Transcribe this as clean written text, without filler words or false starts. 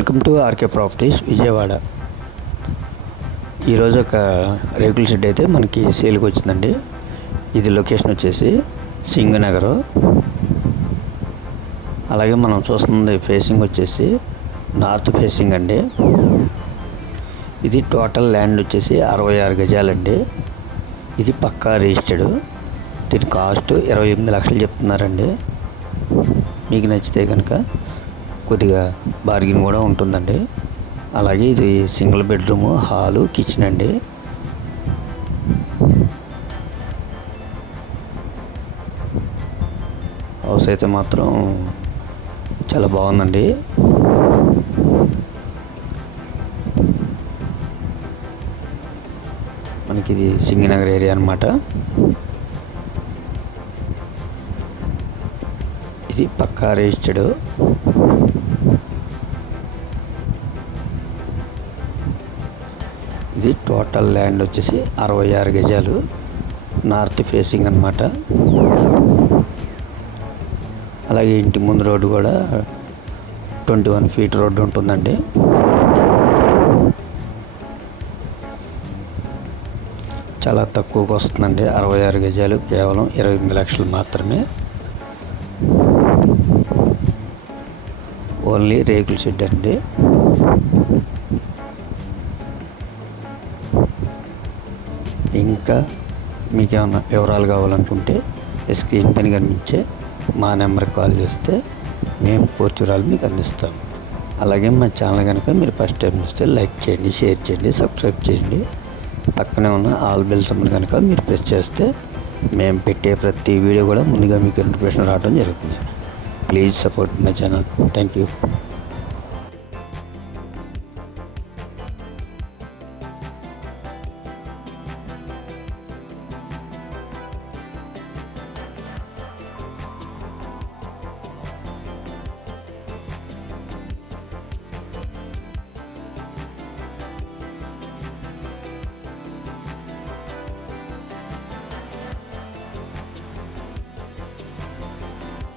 Welcome to RK properties Vijayawada. ఈరోజు ఒక రేకుల షెడ్ అయితే మనకి సేల్కి వచ్చిందండి. ఇది లొకేషన్ వచ్చేసి సింగనగర్. అలాగే మనం చూస్తుంది ఫేసింగ్ వచ్చేసి నార్త్ ఫేసింగ్ అండి. ఇది టోటల్ ల్యాండ్ వచ్చేసి 66 గజాలండి. ఇది పక్కా రిజిస్టర్డ్. దీని కాస్ట్ 28 లక్షలు చెప్తున్నారండి. మీకు నచ్చితే కనుక కొద్దిగా బార్గెన్ కూడా ఉంటుందండి. అలాగే ఇది సింగిల్ బెడ్రూమ్, హాలు, కిచెన్ అండి. హౌస్ అయితే మాత్రం చాలా బాగుందండి. మనకి ఇది సింగనగర్ ఏరియా అన్నమాట. ఇది పక్కా రిజిస్టర్డ్. ఇది టోటల్ ల్యాండ్ వచ్చేసి 66 గజాలు, నార్త్ ఫేసింగ్ అన్నమాట. అలాగే ఇంటి ముందు రోడ్డు కూడా 21 ఫీట్ రోడ్డు ఉంటుందండి. చాలా తక్కువకు వస్తుందండి. 66 గజాలు కేవలం 28 లక్షలు మాత్రమే. ఓన్లీ రేకుల షెడ్ అండి. ఇంకా మీకు ఏమైనా వివరాలు కావాలనుకుంటే స్క్రీన్ పైన కనిపించే మా నెంబర్కి కాల్ చేస్తే మేము పూర్తి వివరాలు మీకు అందిస్తాం. అలాగే మా ఛానల్ కనుక మీరు ఫస్ట్ టైం చూస్తే లైక్ చేయండి, షేర్ చేయండి, సబ్స్క్రైబ్ చేయండి. పక్కనే ఉన్న ఆల్ బెల్ సింబల్ కనుక మీరు ప్రెస్ చేస్తే మేము పెట్టే ప్రతి వీడియో కూడా ముందుగా మీకు నోటిఫికేషన్ రావడం జరుగుతుంది. Please support my channel. Thank you.